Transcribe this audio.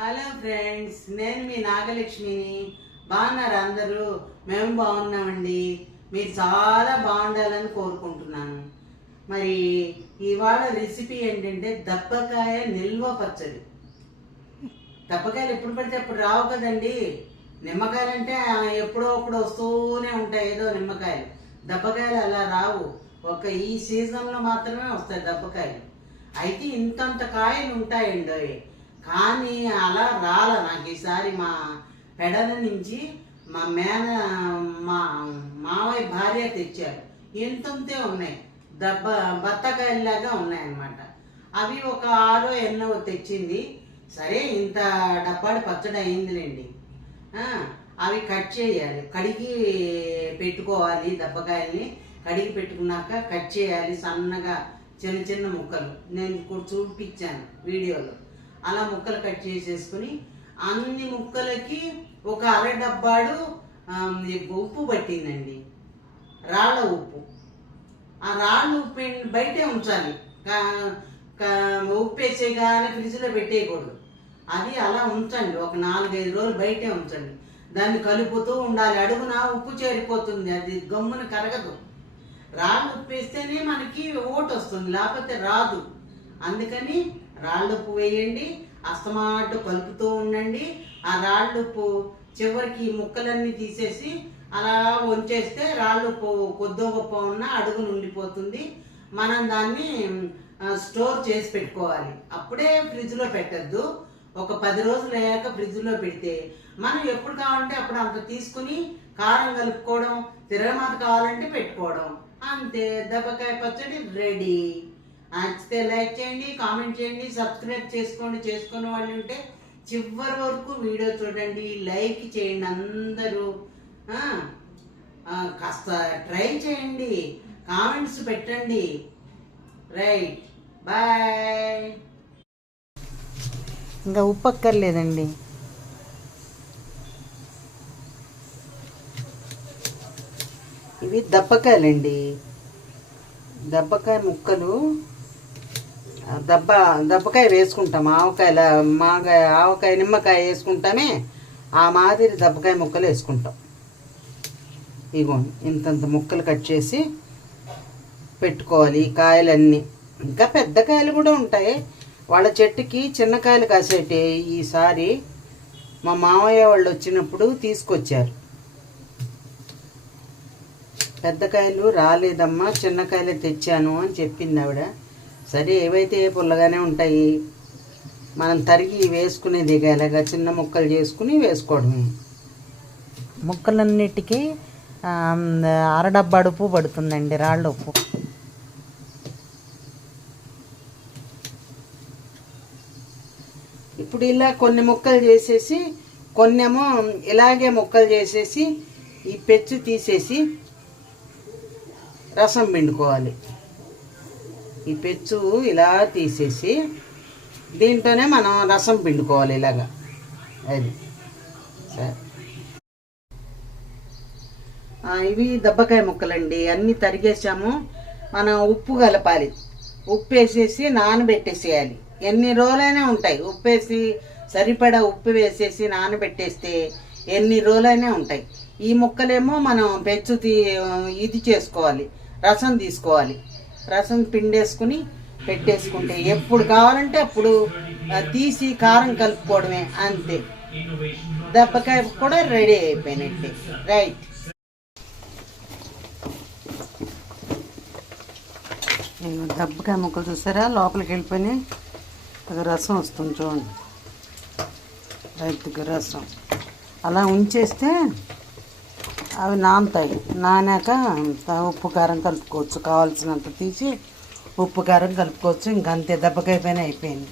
Hello friends, నేను మీ నాగలక్ష్మిని. బాగున్నారు అందరూ? మేము బాగున్నామండి. మీరు చాలా బాగుండాలని కోరుకుంటున్నాను. మరి ఇవాళ రెసిపీ ఏంటంటే దబ్బకాయ నిల్వ పచ్చడి. దబ్బకాయలు ఎప్పుడు పడితే అప్పుడు రావు కదండి. నిమ్మకాయలు అంటే ఎప్పుడో అప్పుడు వస్తూనే ఉంటాయి, ఏదో నిమ్మకాయలు. దబ్బకాయలు అలా రావు, ఒక ఈ సీజన్లో మాత్రమే వస్తాయి దబ్బకాయలు. అయితే ఇంతంత కాయలు ఉంటాయండి. కానీ అలా నాకు ఈసారి మా పెడల నుంచి మా మా మావయ్య భార్య తెచ్చారు. ఎంతంతే ఉన్నాయి, బత్తకాయలాగా ఉన్నాయన్నమాట. అవి ఒక 6 ఎన్నో తెచ్చింది. సరే, ఇంత డబ్బాడు పచ్చడి అయిందిలేండి. అవి కట్ చేయాలి, కడిగి పెట్టుకోవాలి. దబ్బకాయల్ని కడిగి పెట్టుకున్నాక కట్ చేయాలి సన్నగా, చిన్న చిన్న ముక్కలు. నేను ఇప్పుడు చూపించాను వీడియోలో. అలా ముక్కలు కట్ చేసేసుకుని అన్ని ముక్కలకి ఒక డబ్బాడు ఉప్పు పట్టిందండి, రాళ్ళ ఉప్పు. ఆ రాళ్ళ ఉప్పు బయటే ఉంచాలి, ఉప్పు వేసేగానే ఫ్రిడ్జ్లో పెట్టేయకూడదు. అది అలా ఉంచండి, ఒక 4-5 రోజులు బయటే ఉంచండి. దాన్ని కలుపుతూ ఉండాలి. అడుగున ఉప్పు చేరిపోతుంది, అది గమ్మున కరగదు. రాళ్ళు ఉప్పు వేస్తేనే మనకి ఓటు వస్తుంది, లేకపోతే రాదు. అందుకని రాళ్ళుప్పు వేయండి, అస్తమాటు కలుపుతూ ఉండండి. ఆ రాళ్ళుప్పు చివరికి ముక్కలన్నీ తీసేసి అలా వంచేస్తే రాళ్ళుప్పు కొద్దో గొప్ప ఉన్న అడుగు ఉండిపోతుంది. మనం దాన్ని స్టోర్ చేసి పెట్టుకోవాలి. అప్పుడే ఫ్రిడ్జ్లో పెట్టద్దు. ఒక 10 రోజులు అయ్యాక ఫ్రిడ్జ్లో పెడితే మనం ఎప్పుడు కావాలంటే అప్పుడు అంత తీసుకుని కారం కలుపుకోవడం, తిరగమాత కావాలంటే పెట్టుకోవడం, అంతే. దబ్బకాయ పచ్చడి రెడీ. నచ్చితే లైక్ చేయండి, కామెంట్ చేయండి, సబ్స్క్రైబ్ చేసుకునే వాళ్ళు ఉంటే చివరి వరకు వీడియో చూడండి, లైక్ చేయండి అందరూ. కాస్త ట్రై చేయండి, కామెంట్స్ పెట్టండి. Right, bye. ఇంకా ఉప్పు అక్కర్లేదండి. ఇవి దబ్బకాయలండి, దబ్బకాయ ముక్కలు. దబ్బకాయ వేసుకుంటాం, ఆవకాయ నిమ్మకాయ వేసుకుంటామే, ఆ మాదిరి దబ్బకాయ ముక్కలు వేసుకుంటాం. ఇగోండి, ఇంతంత ముక్కలు కట్ చేసి పెట్టుకోవాలి. ఈ కాయలన్నీ, ఇంకా పెద్ద కాయలు కూడా ఉంటాయి. వాళ్ళ చెట్టుకి చిన్న కాయలు కాసేటి. ఈసారి మా మామయ్య వాళ్ళు వచ్చినప్పుడు తీసుకొచ్చారు. పెద్ద కాయలు రాలేదమ్మా, చిన్న కాయలే తెచ్చాను అని చెప్పింది ఆవిడ. సరే, ఏవైతే పుల్లగానే ఉంటాయి, మనం తరిగి వేసుకునేది ఇలాగా చిన్న ముక్కలు చేసుకుని వేసుకోవడమే. ముక్కలన్నిటికీ డబ్బాడు ఉప్పు పడుతుందండి, రాళ్ళ ఉప్పు. ఇప్పుడు ఇలా కొన్ని ముక్కలు చేసేసి, కొన్నేమో ఇలాగే ముక్కలు చేసేసి ఈ పెచ్చు తీసేసి రసం పిండుకోవాలి. ఈ పెచ్చు ఇలా తీసేసి దీంట్లోనే మనం రసం పిండుకోవాలి ఇలాగా. అది సరే. ఇవి దబ్బకాయ ముక్కలండి, అన్నీ తరిగేసాము. మనం ఉప్పు కలపాలి. ఉప్పు వేసేసి నానబెట్టేసేయాలి. ఎన్ని రోజులైనా ఉంటాయి. ఉప్పు వేసి సరిపడా ఉప్పు వేసేసి నానబెట్టేస్తే ఎన్ని రోజులైనా ఉంటాయి. ఈ ముక్కలేమో మనం పెచ్చు ఇది చేసుకోవాలి, రసం తీసుకోవాలి. రసం పిండేసుకుని పెట్టేసుకుంటే ఎప్పుడు కావాలంటే అప్పుడు తీసి కారం కలుపుకోవడమే, అంతే. దబ్బకాయ కూడా రెడీ అయిపోయినట్టే. రైట్. నేను దబ్బకాయ ముక్కలు చూసారా, లోపలికి వెళ్ళిపోయి అది రసం వస్తుంది చూడండి. రైతుగా రసం అలా ఉంచేస్తే అవి నానుతాయి. నానాక ఉప్పు కారం కలుపుకోవచ్చు, కావాల్సినంత తీసి ఉప్పు కారం కలుపుకోవచ్చు. ఇంకంతే, దబ్బకాయ పైన అయిపోయింది.